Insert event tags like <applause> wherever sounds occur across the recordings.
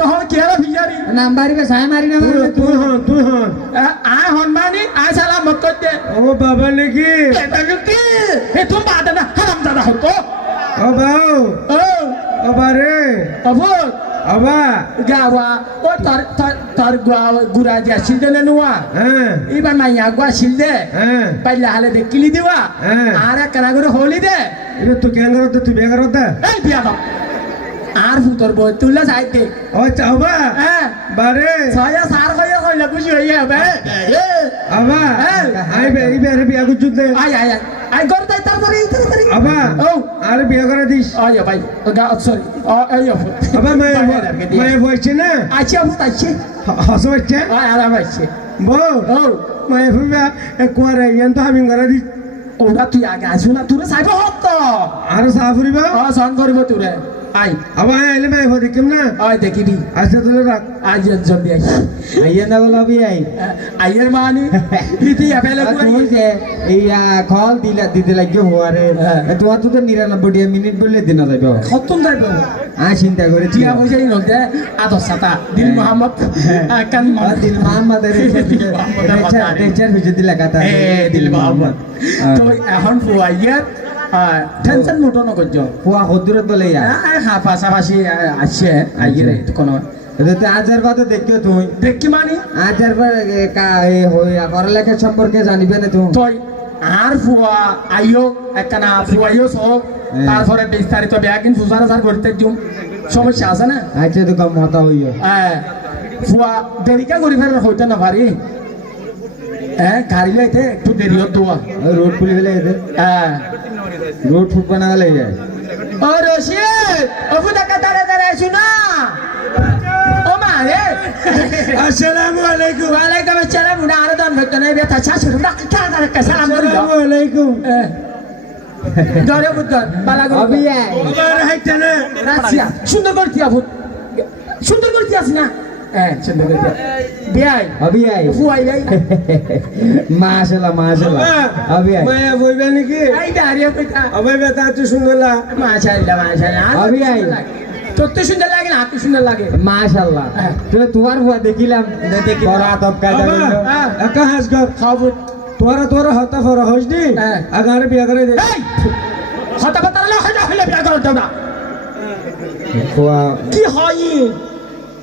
তখন কি হলো ভিজারি নাম্বারি বে সাই মারি না তুই তুই হন তুই হন আয় হনমানি আয় সালাম মত করতে ও বাবা নাকি এটা কি এ তুমি বাদে না হারাম দাদা হতো ও বাউ ও ও বারে অবুত আবা gawa o tar tar tar gua gura dia silde le nuwa হ্যাঁ iban maya gua silde হ্যাঁ palla hale de kili diwa হ্যাঁ। ara kana gore holi de এটা তুই কেন আর ফুতর বই তুলা যাইতে ও চাওবা হ্যাঁ বারে saya sir koyo koyo kuji hoye be আবা হ্যাঁ। আইবে এই বিয়ে বিয়ে ay ay ay ay gor dai tar pare tar pare আবা ও আরে বিয়ে করে দিস ay ভাই ga sorry ay ya fut আবা মায়ে মায়ে বলছে না? আচ্ছা ফুত আচ্ছা হস হচ্ছে ay ara বাইছে বউ ও মায়ে ফুবা কুয়ারে ইয়ান তো আমি করে দিস ওরা তুই আগে আসুনা তুই সাইব হত আর সাফরিবা ও সন করিব তুরে আই আবা আইলে মায়ে ফদি কেম না? আই আচ্ছা তুলে রাখ। আই বলা বি আই। আইয়ের মানি ইতি আবেলে তুমি যে এই কল দিলা দিতে লাগিও হওয়ারে হ্যাঁ। তোমার তো মিনিট বললে দিন যাইব। খতম যাইব। আ চিন্তা করে টিয়া পয়সাই নদে আদর সাতা। দিল মোহাম্মদ। কান আর দিল <laughs> মোহাম্মদের টেচার হইছে দিলা কথা এ দিল মোহাম্মদ। তো এখন টেনশন মুটো নগজ পুয়া হদুরত বলে ইয়া। হা পাশাপাশি আসছে আইয়ের কোনো আজার বাদে দেখিও তুমি। দেখি মানি? আজার পর পড়ালেখার সম্পর্কে জানিবে না তুমি? তই আর ফুয়া আইও একখানা ফুয়াইও সব। তারপরে বিস্তারিত ব্যাগিন ফুসার আসার করতে দিও সমস্যা আছে না? আচ্ছা তো কম হতা হইও হ্যাঁ ফুয়া দেরিকা করি ফেরার হইতে না পারি হ্যাঁ গাড়ি লাইতে একটু দেরি হতো রোড খুলে গেলে হ্যাঁ রোড ফুটবা না গেলে ও রশিদ অফু দেখা না ও মা রে আসসালামু আলাইকুম। ওয়ালাইকুম আসসালাম উনা আরও দান ছাছ না কা সালাম করি আসসালামু আলাইকুম। গরে বুদ্ধ বালা গরি অবি আই ওবার হাইতে রাশিয়া সুন্দর করতি আবুত সুন্দর করতি আস না হ্যাঁ সুন্দর করতি বিয়াই অবি আই ফুয়াই লাই মাশাআল্লাহ মাশাআল্লাহ অবি আই মায়া বইবে নাকি আই দাঁড়িয়ে কইতা আবাই বেটা তুই সুন্দর লা মাশাআল্লাহ মাশাআল্লাহ আবি তোর তো সুন্দর লাগে না সুন্দর লাগে মাশাআল্লাহ হ্যাঁ। তো তোমার বুয়া দেখিলাম দেখিলাম। তোরা আদব কায়দা হ্যাঁ। একা খাব তোরা তোরা হতা ফরা হইস হ্যাঁ। আগারে বিয়া করে দে এই হতা পাতা হলে হইলে হইলে বিয়া করতে না কি হয়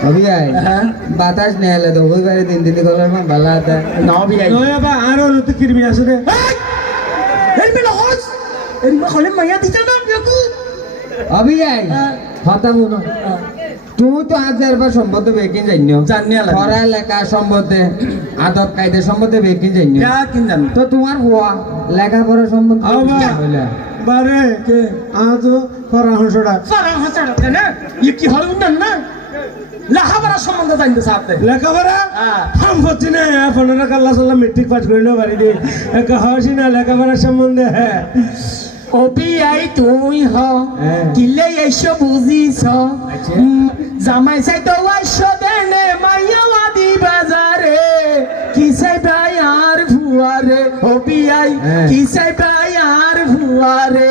হ্যাঁ। বাতাস নেলে তো ওই বারে দিন দিন কলার মা ভালো আছে না বিয়া নয়া বা আরও তো কিরমি আছে রে। এই! মিলা হস! এই মা হলে মাইয়া দিতে না বিয়াকু অবি আই হ্যাঁ। হতা তুমি তো হাজার বার সম্বন্ধে বেকিন জানিও। জানি আলা পড়ালেখা সম্বন্ধে আদব কায়দা সম্বন্ধে বেকিন জানিও। যা কিন জান। তো তোমার বুয়া লেখাপড়া সম্বন্ধে আবা। কি বলে? বারে কে? আ তো হসড়া সারা হাসাড়তে না ই কি হল না না? লাহাবারা সম্বন্ধে জানতে লেখাপড়া? হ্যাঁ। হাম না পনেরো কাল্লা সাল্লাহ মেট্রিক পাস একা হওয়াছি না লেখাপড়ার সম্বন্ধে হ্যাঁ। ওপি আই তুই হ হ্যাঁ। কিলে এসো বুঝিছ? আচ্ছা। জামাই চাই তো আইসো দেনে মাইয়াওয়াদি বাজারে। কি চাই ভাই আর ভুয়ারে ওপি আই হ্যাঁ। কি চাই ভাই আর ভুয়ারে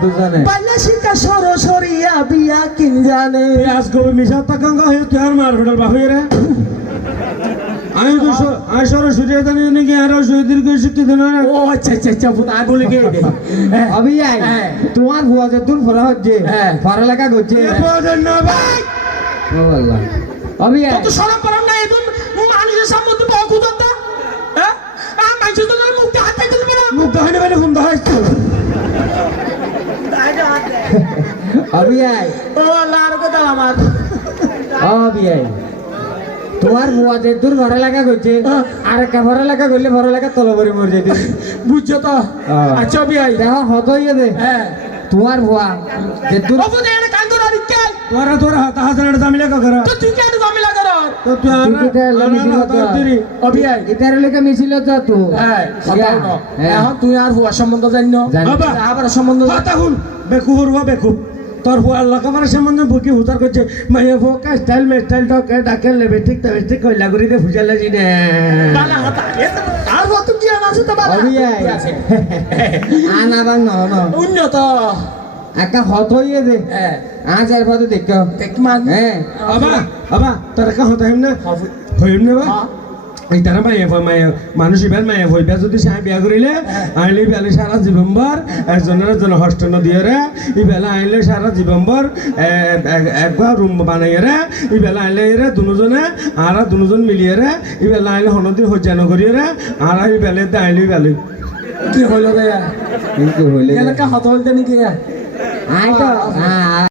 কত জানে। পাল্লা শিকা সরসরিয়া বিয়া কিন জানে। মিশা তাকাঙ্গা হয়ে তুই মার ফেটার বাপে রে। আমি তো আমি সরস্বতী জানি নাকি আর সৈদির কে শিক্ষিত না। ও আচ্ছা আচ্ছা আচ্ছা আমি বলে দে হ্যাঁ। আই। হ্যাঁ। তোমার বুয়া যে পড়া হচ্ছে হ্যাঁ। ও আল্লাহ। কত সরম পরম না মানুষের বহু হ্যাঁ? আর তো মুখে হাত মুখ মানে ফোন অবি আই ও আর কথা আমার। অবি আই তোমার বুয়া যে দূর পড়ালেখা করছে হ্যাঁ। আর একটা পড়ালেখা করলে লাগা তলবরি মর যেতে বুঝছ তো? হ্যাঁ। আচ্ছা বিয়াই দেখো হতই দে হ্যাঁ। তোমার ভুয়া। যে দূর অবু দে এনে কান্দুর আর কে তোরা তোরা তাহাজার জামিলা কাকরা তো তুই কেন জমিলা কর। তো তুই তুই কিটা লাগি ছিল তো? দিরি অবিয়াই এটার লেগে মিছিল তো। তুই হ্যাঁ। হ্যাঁ। তুই আর হুয়া সম্বন্ধ জানি জানি। বাবা। আবার সম্বন্ধ কথা শুন বেকুব রুয়া বেকুব তোর হুয়ার লাকাবার সম্বন্ধে বুকি হুতার করছে। মাইয়া ফোকা স্টাইল মে স্টাইল ডাকে লেবে ঠিক তবে ঠিক কইলা করি দে ফুজালে জি নে। বালা হাতা আর কি আছে তো বালা অবিয়াই আছে আনাবার ন ন উন্নত। একটা হত হইয়ে দে। হ্যাঁ আজ আর পরে দেখো। দেখ মান হ্যাঁ আবা আবা তোর কা হতা হইম না? হইম না বা? এই তারা মাইয়া ফয় মাইয়া মানুষ ইবার মাইয়া ফইবা যদি সাহেব বিয়া করিলে আইলে বেলে সারা জীবনভর একজনের একজন হস্টেল দিয়ে রে ই বেলা আইলে সারা জীবনভর একবার রুম বানাই রে ই বেলা আইলে রে দুজনে আর দুজন মিলিয়ে রে ই বেলা আইলে হনদিন হজ্জানো করি রে আর ই বেলে আইলে বেলে। কি হলো রে? কিন্তু হইলে এলাকা হত হইতে নাকি আই তো